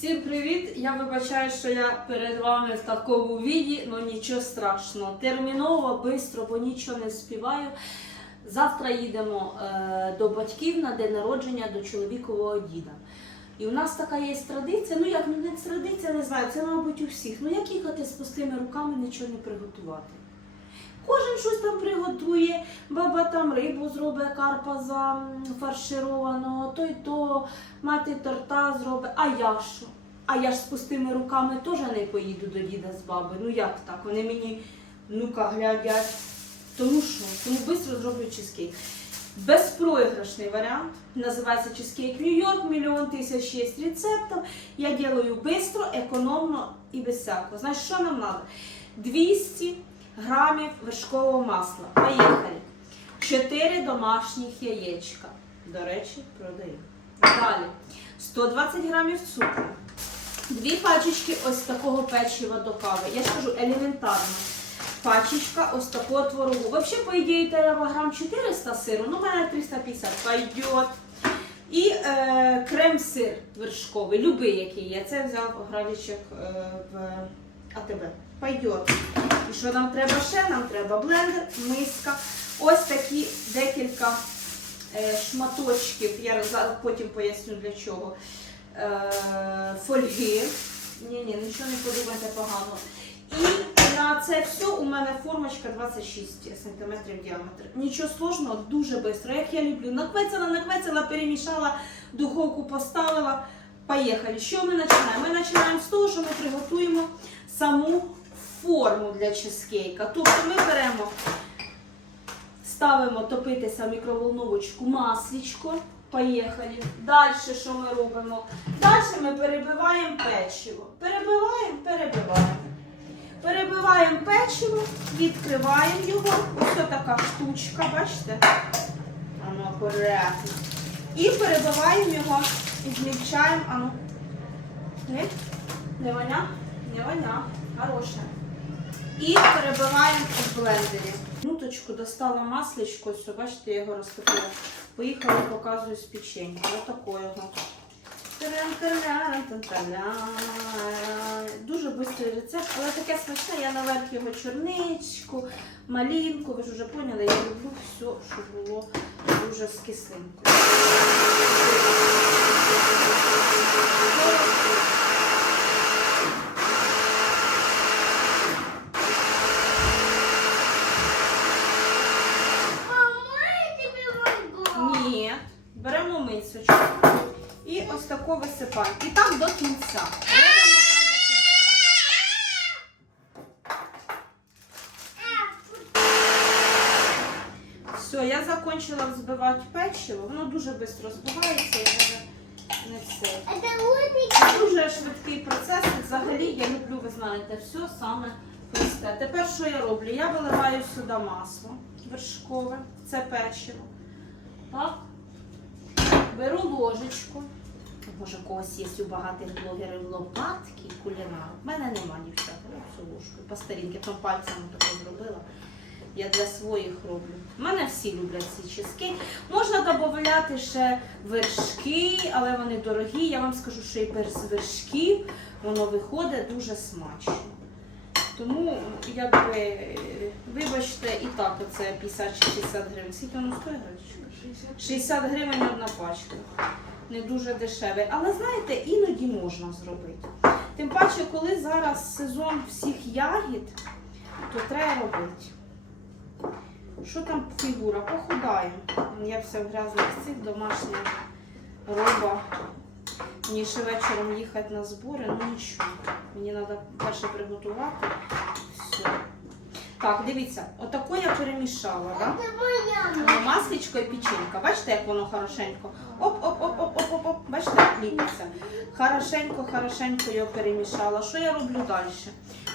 Всім привіт! Я вибачаю, що я перед вами в такому віді, але нічого страшного. Терміново, швидко, бо нічого не співаю. Завтра їдемо е, до батьків на день народження до чоловікового діда. І у нас така є традиція, ну як ну, не традиція, не знаю, це, мабуть, у всіх. Ну як їхати з пустими руками нічого не приготувати. Кожен щось там приготує, баба там рибу зробить, карпа зафаршированого, той то мати торта зробить. А я що? А я ж з пустими руками теж не поїду до діда з баби. Ну як так? Вони мені ну-ка глядять. Тому що? Тому швидко зроблю чизкейк. Безпроіграшний варіант. Називається чизкейк Нью-Йорк, мільйон тисяч є рецептів. Я делаю швидко, економно і без всякого. Знаєш, що нам треба? 200 грамів вершкового масла. Поїхали. 4 домашніх яєчка. До речі, продаю. Далі. 120 грамів цукру. Дві пачечки ось такого печива до кави. Я ж кажу, елементарно. Пачечка ось такого творогу. Взагалі, по ідеї, треба грам 400 сиру, ну, в мене 350 пойдет. І е, крем-сир вершковий, любий який є. Це взяв гравічок е, в АТБ. Пойдет. І що нам треба ще? Нам треба блендер, миска. Ось такі декілька е, шматочків. Я потім поясню для чого. Е, фольги. Ні, ні, нічого не подумайте погано. І на це все у мене формочка 26 см діаметр. Нічого сложного, дуже швидко, як я люблю. Наквецала, наквецала, перемішала, духовку поставила. Поїхали. Що ми починаємо? Ми починаємо з того, що ми приготуємо саму форму для чизкейка. Тобто ми беремо, ставимо топитися в мікроволновочку маслічко. Поїхали. Далі що ми робимо? Далі ми перебиваємо печиво. Перебиваємо, перебиваємо. Перебиваємо печиво, відкриваємо його. Ось така штучка, бачите? Ану, акуратно. І перебиваємо його, і змільчаємо. Ану. Не, не воня, не воня. Хороше. І перебиваємо в блендері. Минуточку достала масличко, все, бачите, я його розтопила. Поїхала, показую з печеньки. Ось такого. Дуже швидкий рецепт, але таке смачне, я наверх його чорничку, малинку, ви ж вже поняли, я люблю все, що було дуже з кислинкою. Ні, беремо мисочку і ось тако висипаємо. І так до кінця. Все, я закончила взбивати печиво. Воно дуже швидко збивається не все. Це дуже швидкий процес. і Взагалі я люблю, ви знаєте, все саме просте. Тепер що я роблю? Я виливаю сюди масло вершкове, це печиво. Так? Беру ложечку. Може, когось є у багатих блогерів лопатки, кулінар. У мене нема дівчата. Я цю ложку. По старінки, там пальцем таке зробила. Я для своїх роблю. У мене всі люблять ці чизки. Можна додати ще вершки, але вони дорогі. Я вам скажу, що і без вершків воно виходить дуже смачно. Тому я би, вибачте, і так оце 50 чи 60 гривень. Скільки воно стоїть? 60 гривень одна пачка. Не дуже дешевий. Але знаєте, іноді можна зробити. Тим паче, коли зараз сезон всіх ягід, то треба робити. Що там фігура? Похудаю. Я вся в грязних цих домашня роба. Мені ще вечором їхати на збори, ну нічого. Мені треба перше приготувати. Все. Так, дивіться, отако я перемішала? Да? Масличко і печенька. Бачите, як воно хорошенько. Оп-оп-оп-оп-оп-оп. Бачите, як ліпиться. Хорошенько, хорошенько його перемішала. Що я роблю далі?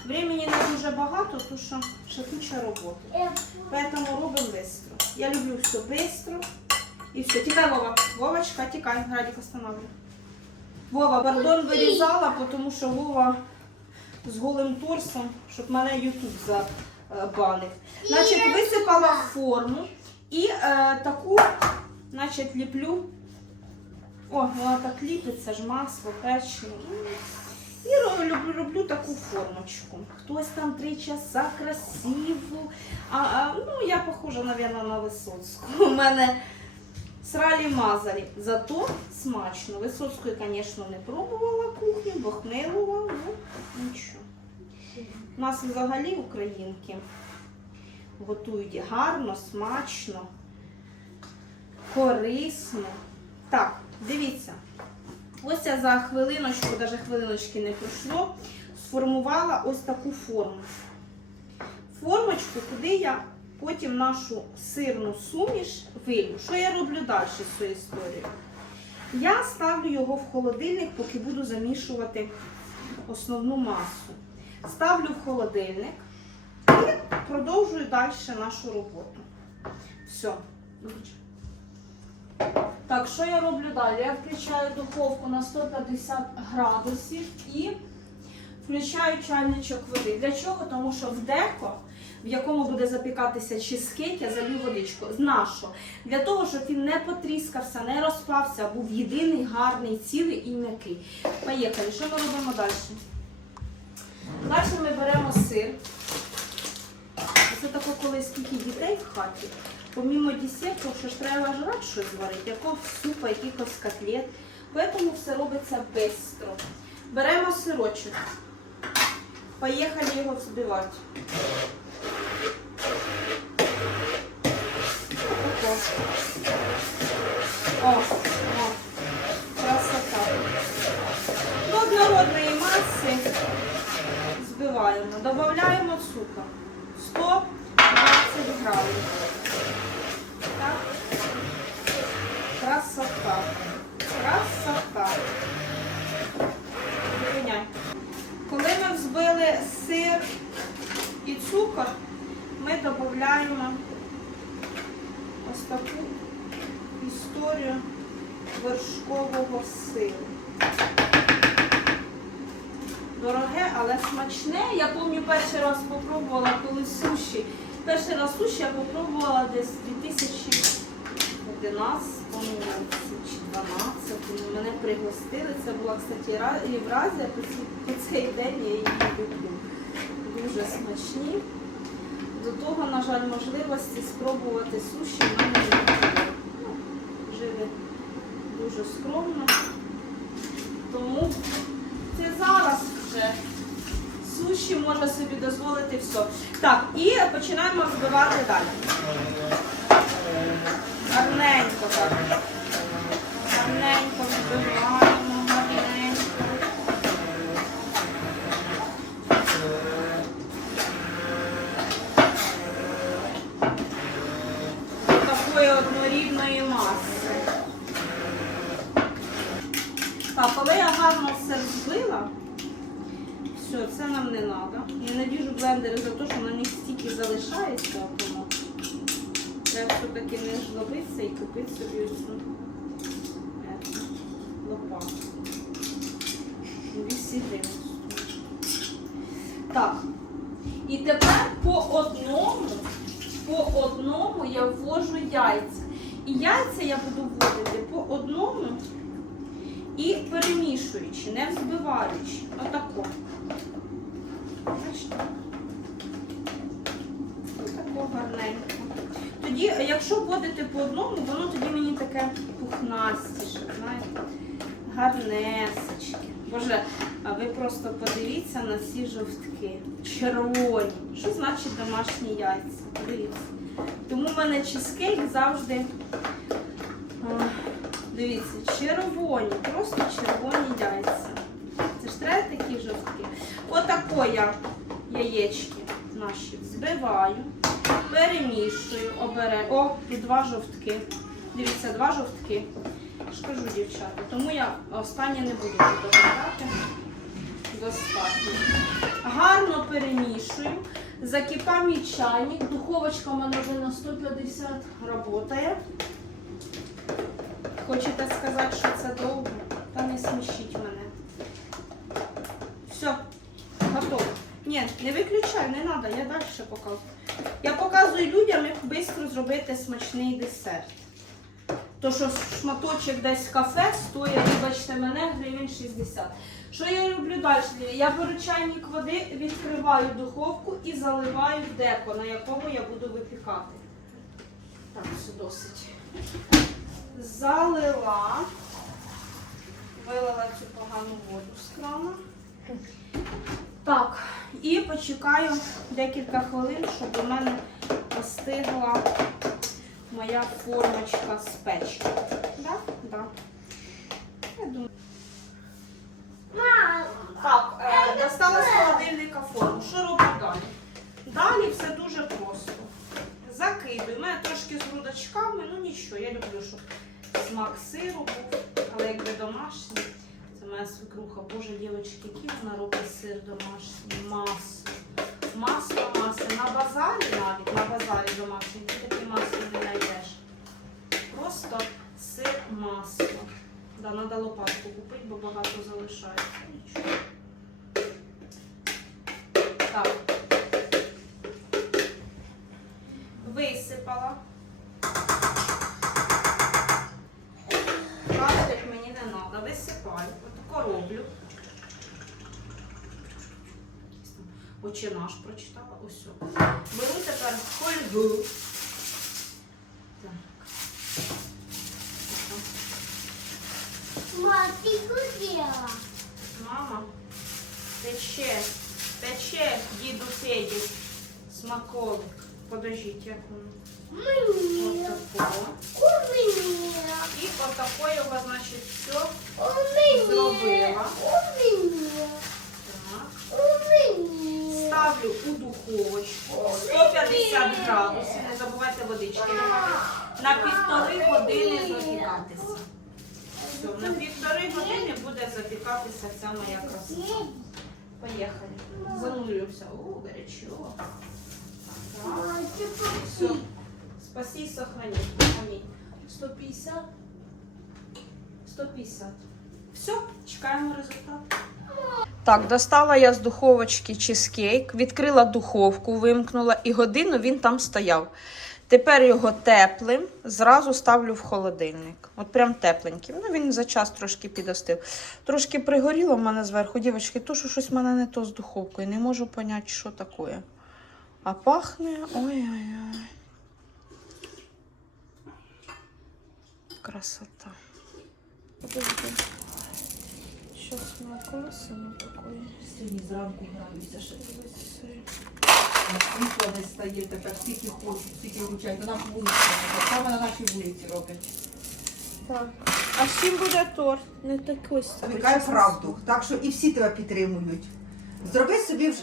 Времени не дуже багато, тому що ще куча роботи. Поэтому робимо швидко. Я люблю все швидко. І все. Тікай, Вова. Вовочка, тікай, Градик останавливай. Вова, пардон, вирізала, тому що Вова з голим торсом, щоб мене Ютуб забанив. Значить, висипала форму і е, таку, значить, ліплю О, вона так ліпиться ж масло, печиво. І ро- люблю, люблю таку формочку. Хтось там три часа красиву. А, а, ну, я похожа, мабуть, на Висоцьку. У мене сралі мазарі. Зато смачно. Висоцької, звісно, не пробувала кухню, бо хмелова, ну нічого. У нас взагалі українки готують гарно, смачно, корисно. Так, дивіться. Ось я за хвилиночку, навіть хвилиночки не пройшло, сформувала ось таку форму. Формочку, куди я потім нашу сирну суміш вилю. Що я роблю далі з цією історією? Я ставлю його в холодильник, поки буду замішувати основну масу. Ставлю в холодильник і продовжую далі нашу роботу. Все. Так, що я роблю далі? Я включаю духовку на 150 градусів і включаю чайничок води. Для чого? Тому що в деко, в якому буде запікатися чизкейк, я залью водичку. На? Для того, щоб він не потріскався, не розпався, був єдиний, гарний, цілий і м'який. Поїхали. Що ми робимо далі? Далі ми беремо сир. Це таке, коли скільки дітей в хаті. Помімо десерту, що ж треба жрати щось зварити, якогось супа, якихось котлет. Тому все робиться швидко. Беремо сирочок. Поїхали його взбивати. О, о, красота. До однородної маси збиваємо. Додаємо цукор. 120 грамів. Так. Красота. Красота. Коли ми взбили сир і цукор, ми додаємо ось таку історію вершкового сиру. Дороге, але смачне. Я пам'ятаю, перший раз спробувала коли суші. Перший раз суші я спробувала десь 2011 чи 12 Мене пригостили. Це була, кстати, Ра- Євразія. По цей день я її люблю. Дуже смачні. До того, на жаль, можливості спробувати суші в мене не було. Ну, Жили дуже скромно. Тому це зараз вже суші може собі дозволити все. Так, і починаємо збивати далі. Amen. Все-таки не жлобитися і купити собі ось цю е, лопату. 200 Так. І тепер по одному, по одному я ввожу яйця. І яйця я буду вводити по одному і перемішуючи, не взбиваючи. Отако. Бачите? Отако гарненько. Тоді, якщо вводити по одному, воно тоді мені таке пухнастіше, знаєте, гарнесечки. Боже, а ви просто подивіться на ці жовтки. Червоні. Що значить домашні яйця? Подивіться. Тому в мене чизкейк завжди. Дивіться, червоні, просто червоні яйця. Це ж треба такі жовтки. Отако я яєчки наші взбиваю, перемішую, обере. О, і два жовтки. Дивіться, два жовтки. Ж дівчата. Тому я останнє не буду додавати. Достатньо. Гарно перемішую. Закипав мій чайник. Духовочка у мене вже на 150 працює. Хочете сказати, що це довго? Та не смішіть мене. Все, готово. Ні, не виключай, не треба, я далі показую. Я показую людям, як швидко зробити смачний десерт. То, що шматочок десь в кафе стоїть, вибачте мене, гривень 60. Що я роблю далі? Я беру чайник води, відкриваю духовку і заливаю деко, на якому я буду випікати. Так, все досить. Залила, вилила цю погану воду з крана. Так, і почекаю декілька хвилин, щоб у мене остигла моя формочка з печі. Да? Да. Я. Так, достала з холодильника форму. Що роблю далі? Далі все дуже просто. Закидую. У мене трошки з грудочками, ну нічого, я люблю, щоб смак сиру був, але якби домашній. Це свекруха. Боже, дівчатки, який вона робить сир домашній. Масло. Масло, масло. На базарі навіть, на базарі домашній, ти таке масло не знайдеш. Просто сир, масло. Да, треба лопатку купити, бо багато залишається. Нічого. Так. Висипала. Кашлик мені не треба. Висипаю. Отако. Очі наш прочитала. Ось. Беру тепер фольгу. Так. Отак. Ма, ты купила? Мама, пече, пече, діду Феді, смаколик. Подождіть, як воно. Ось такого. У меня. І отако його, значить, все. У меня. Зробила. У меня. Так. У меня. Ставлю у духовочку 150 градусів. Не забувайте водички. На півтори години запікатися. На півтори години буде запікатися ця моя краса. Поїхали. Занурюємося. О, горячо. Все. Спаси и сохрани. Аминь. 150. 150. Все, чекаємо результат. Так, достала я з духовочки чизкейк, відкрила духовку, вимкнула і годину він там стояв. Тепер його теплим зразу ставлю в холодильник. От прям тепленьким. Ну він за час трошки підостив. Трошки пригоріло в мене зверху, дівчатки, то що щось в мене не то з духовкою. Не можу поняти, що таке. А пахне. Ой-ой-ой. Красота. Подожди. на наколосимо такое. Сьогодні зранку граюся ще. Світло не стає, тепер скільки хочуть, скільки вручають. Вона нашу вулицю. Саме на нашій вулиці роблять. Так. А з чим буде торт? Не такий. Викай правду. Так що і всі тебе підтримують. Зроби собі вже.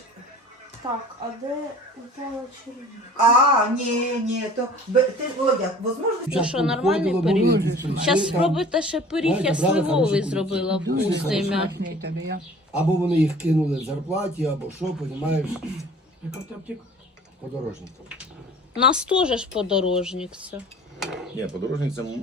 Так, а де упала червона? А, ні, ні, то бе- ти Володя, возможно. Ну що, нормальний пиріг? Зараз спробуйте ще пиріг, я сливовий зробила вкусний м'який. Або вони їх кинули в зарплаті, або що, понімаєш, подорожникам. У нас теж ж подорожник це. Ні, подорожник це м-